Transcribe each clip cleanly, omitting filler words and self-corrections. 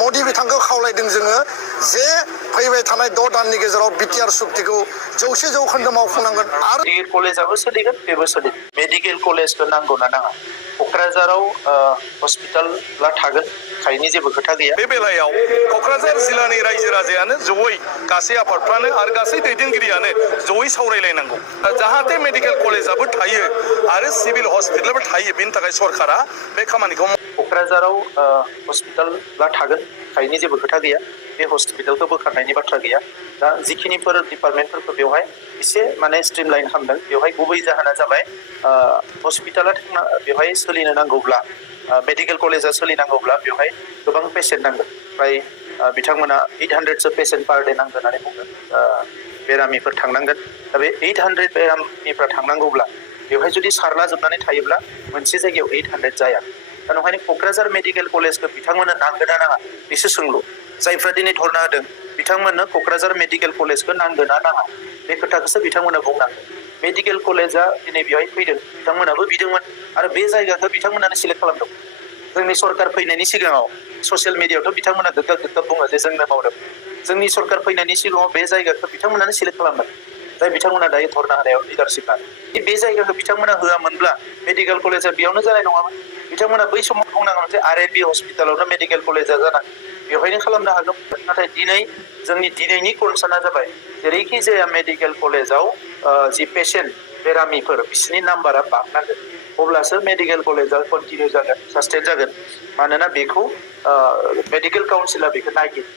मदि बिथांखौ खावलायदों जोङो जे फैबाय थानाय 6 दाननि गेजेराव बिटिआर सुक्तिखौ 100% मावफुंनांगोन आरो मेडिकेल कलेजाबो सोलिगोन बेबो सोलिगोन मेडिकेल कलेजखौ नांगौना नाङा क'क्राझाराव हस्पिटाला थागोन थायैनि जेबो खोथा गैया बे बेलायाव क'क्राझार जिल्लानि रायजो राजायानो जयै गासै आफादफ्रानो आरो गासै दैदेनगिरियानो जयै सावरायलायनांगौ जाहाथे मेडिकेल कलेजाबो थायो आरो सिभिल हस्पिटालबो थायो बेनि थाखाय सरकारा बे खामानिखौ क'क्राझाराव हस्पिटाला थागोन थायैनि जेबो खोथा गैया बे हस्पिटालखौ बोखारनायनि बाथ्रा गैया दा जिखिनिफोर डिपार्टमेन्टफोरखौ बेवहाय एसे माने स्ट्रिमलाइन खालामदों बेवहाय गुबै जाहोना जाबाय हस्पिटाला बेवहाय सोलिनो नांगौब्ला मेडिकेल कलेजा सोलिनांगौब्ला बेवहाय गोबां पेसेन्ट नांगोन फ्राय बिथांमोना 800 पेसेन्ट पार डे नांगोन होननानै बुंदों बेरामिफोर थांनांगोन दा बे 800 बेरामिफ्रा थांनांगौब्ला बेवहाय जुदि सारला जोबनानै थायोब्ला मोनसे जायगायाव 800 जाया दा नंखायनो क'क्राझार मेडिकेल कलेजखौ बिथांमोननो नांगोन ना नाङा बेसो सोंलु जायफ्रा दिनै धरना होदों बिथांमोननो क'क्राझार मेडिकेल कलेजखौ नांगोन ना नाङा बे खोथाखौसो बिथांमोना बुंनांगोन मेडिकेल कलेजा दिनै बेवहाय फैदों बिथांमोनाबो बिदोंमोन आरो बे जायगाखौ बिथांमोनानो सिलेक्ट खालामदों जोंनि सरकार फैनायनि सिगाङाव ससियेल मिडियायावथ' बिथांमोना गोग्गाब बुङो जे जोंनो मावदों जोंनि सरकार फैनायनि सिगाङाव बे जायगाखौ बिथांमोनानो सिलेक्ट खालामदों जाय बिथांमोना दायो धरना होनायाव लिडारशिप लादों बे जायगाखौ बिथांमोना होआमोनब्ला मेडिकेल कलेजा बेयावनो जानाय नङामोन बिथांमोना बै समाव बुंनांगौमोन जे आरएमबि हस्पिटालावनो मेडिकेल कलेजा जानांगौ बेवहायनो खालामनो हागोन नाथाय दिनै जोंनि दिनैनि कनसार्नआ जाबाय जेरैखि जाया मेडिकेल कलेजाव जि पेसेन्ट बेरामिफोर बिसोरनि नाम्बारा बांनांगोन अब्लासो मेडिकेल कलेजा कन्टिनिउ जागोन सास्टेन जागोन मानोना बेखौ मेडिकेल काउन्सिला बेखौ नागिरो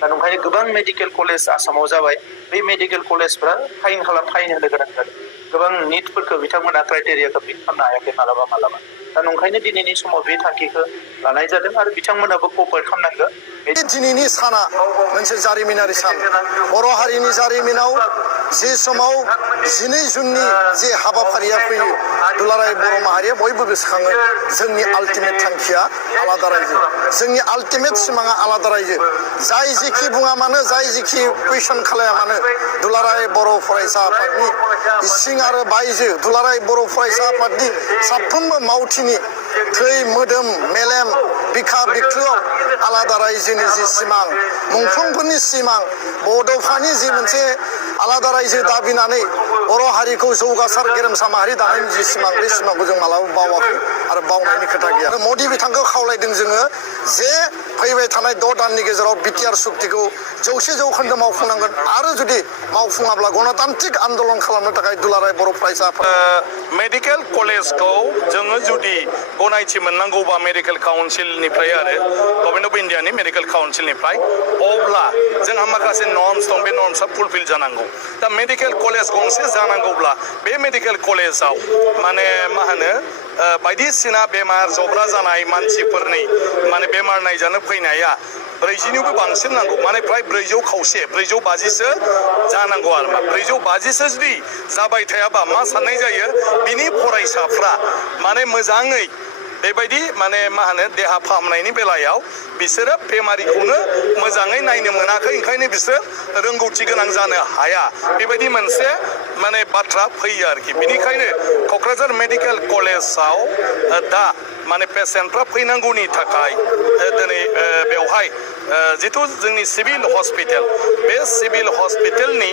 दा नंखायनो गोबां मेडिकेल कलेज आसामाव जाबाय बै मेडिकेल कलेजफ्रा फाइन होनो गोनां जादों गोबां निटफोरखौ बिथांमोना क्राइटेरियाखौ फिट खालामनो हायाखै मालाबा दा नंखायनो दिनैनि समाव बे थांखिखौ लानाय जादों आरो बिथांमोनाबो क'पारेट खालामनांगोन दिनैनि साना मोनसे जारिमिनारि सान बर' हारिनि जारिमिनाव जे समाव 12 जुननि जे हाबाफारिया फैयो दुलाराय बर' माहारिया बयबो गोसोखाङो जोंनि आल्टिमेट थांखिया आलादा रायजो जोंनि आल्टिमेट सिमाङा आलादा रायजो जाय जेखि बुङा मानो जाय जेखि कुइसन खालाया मानो दुलाराय बर' फरायसा आफादनि इसिं आरो बायजो दुलाराय बर' फरायसा आफादनि साफ्रोमबो मावथिनि थै मोदोम मेलेम बिखा बिख्लोआव आलादा रायजोनि जि सिमां मुंख्लंफोरनि सिमां बड'फानि जि मोनसे आलादा रायजो दाबिनानै बर' हारिखौ जौगासार गेरेमसा माहारि दानायनि जि सिमां बे सिमांखौ जों मालाबा बावाखै आरो बावनायनि खोथा गैया आरो मदि बिथांखौ खावलायदों जोङो जे फैबाय थानाय 6 दाननि गेजेराव बिटिआर सुक्तिखौ 100% मावफुंनांगोन आरो जुदि मावफुङाब्ला गणतान्त्रिक आन्दोलन खालामनो थाखाय दुलाराय बर' फरायसा मेडिकेल कलेजखौ जोङो जुदि गनायथि मोननांगौबा मेडिकेल काउन्सिलनिफ्राय आरो गभर्नमेन्ट अफ इन्डियानि मेडिकेल काउन्सिलनिफ्राय अब्ला जोंहा माखासे नर्म्स दं बे नर्म्सआ फुलफिल जानांगौ दा मेडिकेल कलेज गंसे जानांगौब्ला बे मेडिकेल कलेजाव माने मा होनो बायदिसिना बेमार जब्रा जानाय मानसिफोरनि माने बेमार नायजानो फैनाया 400निबो बांसिन नांगौ माने फ्राय 450सो जानांगौ आरो मा 450सो जुदि जाबाय थायाबा मा साननाय जायो बिनि फरायसाफ्रा माने मोजाङै बेबायदि माने मा होनो देहा फाहामनायनि बेलायाव बिसोरो बेमारिखौनो मोजाङै नायनो मोनाखै ओंखायनो बिसोर रोंगौथि गोनां जानो हाया बेबायदि मोनसे माने बाथ्रा फैयो आरोखि बेनिखायनो क'क्राझार मेडिकेल कलेजाव दा माने पेसेन्टफ्रा फैनांगौनि थाखाय दिनै बेवहाय जिथु जोंनि सिभिल हस्पिटाल बे सिभिल हस्पिटालनि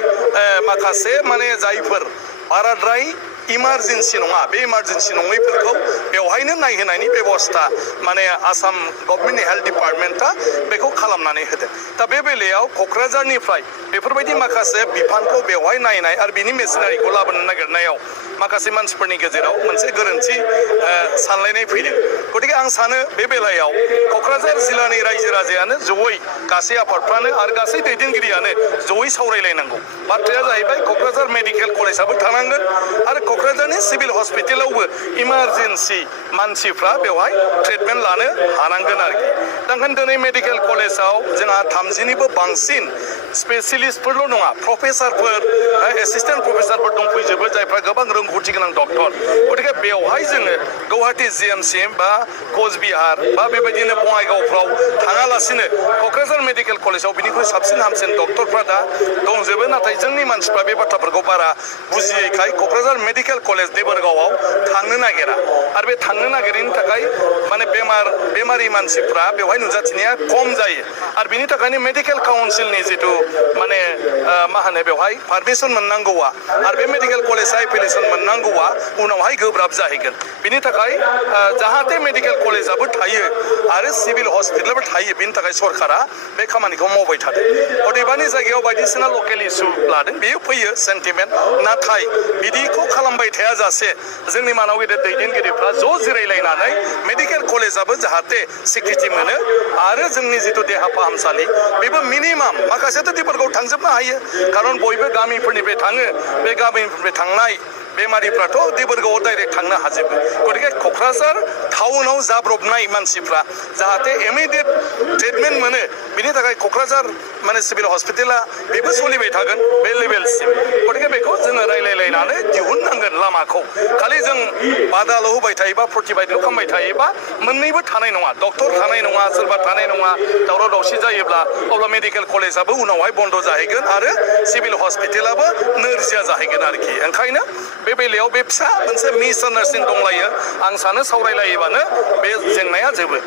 माखासे माने जायफोर बाराद्राय इमारजेन्सि नङा बे इमारजेन्सि नङैफोरखौ बेवहायनो नायहोनायनि बेबस्था माने आसाम गभर्नमेन्ट हेल्थ डिपार्टमेन्टआ बेखौ खालामनानै होदों दा बे बेलायाव क'क्राझारनिफ्राय बेफोरबायदि माखासे बिफानखौ बेवहाय नायनाय आरो बिनि मेसिनारिखौ लाबोनो नागिरनायाव माखासे मानसिफोरनि गेजेराव मोनसे गोरोन्थि सानलायनाय फैदों गतिके आं सानो बे बेलायाव क'क्राझार जिल्लानि रायजो राजायानो जयै गासै आफादफ्रानो आरो गासै दैदेनगिरियानो जयै सावरायलायनांगौ बाथ्राया जाहैबाय क'क्राझार मेडिकेल कलेजाबो थानांगोन आरो क'क्राझारनि सिभिल हस्पिटालावबो इमारजेन्सि मानसिफ्रा बेवहाय ट्रिटमेन्ट लानो हानांगोन आरोखि दा ओंखायनो दिनै मेडिकेल कलेजाव जोंहा 30निबो बांसिन स्पेसियलिस्टफोरल' नङा प्रफेसारफोर एसिस्टेन्ट प्रफेसारफोर दंफैजोबो जायफ्रा गोबां रोंगौथि गोनां डक्टर गतिके बेवहाय जोङो गुवाहाटी जिएमसि बा कचबिहार बा बेबायदिनो बङाइगावफ्राव थाङालासिनो क'क्राझार मेडिकेल कलेजाव बिनिख्रुइ साबसिन हामसिन डक्टरफ्रा दा दंजोबो नाथाय जोंनि मानसिफ्रा बे बाथ्राफोरखौ बारा बुजियैखाय क'क्राझार मेडिकेल कलेज देबरगावआव थांनो नागिरा आरो बे थांनो नागिरैनि थाखाय माने बेमारि मानसिफ्रा बेवहाय नुजाथिनाया खम जायो आरो बिनि थाखायनो मेडिकेल काउन्सिलनि जिथु माने मा होनो बेवहाय पारमिसन मोननांगौआ आरो बे मेडिकेल कलेजआ एफिलिएसन मोननांगौआ उनावहाय गोब्राब जाहैगोन बिनि थाखाय जाहाथे मेडिकेल कलेजाबो थायो आरो सिभिल हस्पिटालबो थायो बिनि थाखाय सरकारा बे खामानिखौ मावबाय थादों अदेबानि जायगायाव बायदिसिना लकेल इस्यु लादों बेयो फैयो सेन्टिमेन्ट नाथाय बिदिखौ खालामबाय थाया जासे जोंनि मानाव गेदेर दैदेनगिरिफ्रा ज' जिरायलायनानै मेडिकेल कलेजाबो जाहाथे सिक्युरिटि मोनो आरो जोंनि जिथु देहा फाहामसालि बेबो मिनिमाम माखासेथ' डिब्रुगড় थांजोबनो हायो खारन बयबो गामिफोरनिफ्राय थाङो बे गामिनिफ्राय थांनाय बेमारिफ्राथ' डिब्रुगড়आव डाइरेक्ट थांनो हाजोबो गतिके क'क्राझार टाउनाव जाब्रबनाय मानसिफ्रा जाहाथे इमिडियेट ट्रिटमेन्ट मोनो बिनि थाखाय क'क्राझार माने सिभिल हस्पिटाला बेबो सोलिबाय थागोन बे लेभेलसिम गतिके बेखौ जोङो रायलायलायनानै दिहुननांगोन लामाखौ खालि जों बादाल' होबाय थायोबा प्रतिबादल' खालामबाय थायोबा मोननैबो थानाय नङा डक्टर थानाय नङा सोरबा थानाय नङा दावराव दावसि जायोब्ला अब्ला मेडिकेल कलेजाबो उनावहाय बन्द जाहैगोन आरो सिभिल हस्पिटालाबो नोरजिया जाहैगोन आरोखि ओंखायनो बे बेलायाव बे फिसा मोनसे मिसआन्डारस्टेन्डिं दंलायो आं सानो सावरायलायोबानो बे जेंनाया जोबो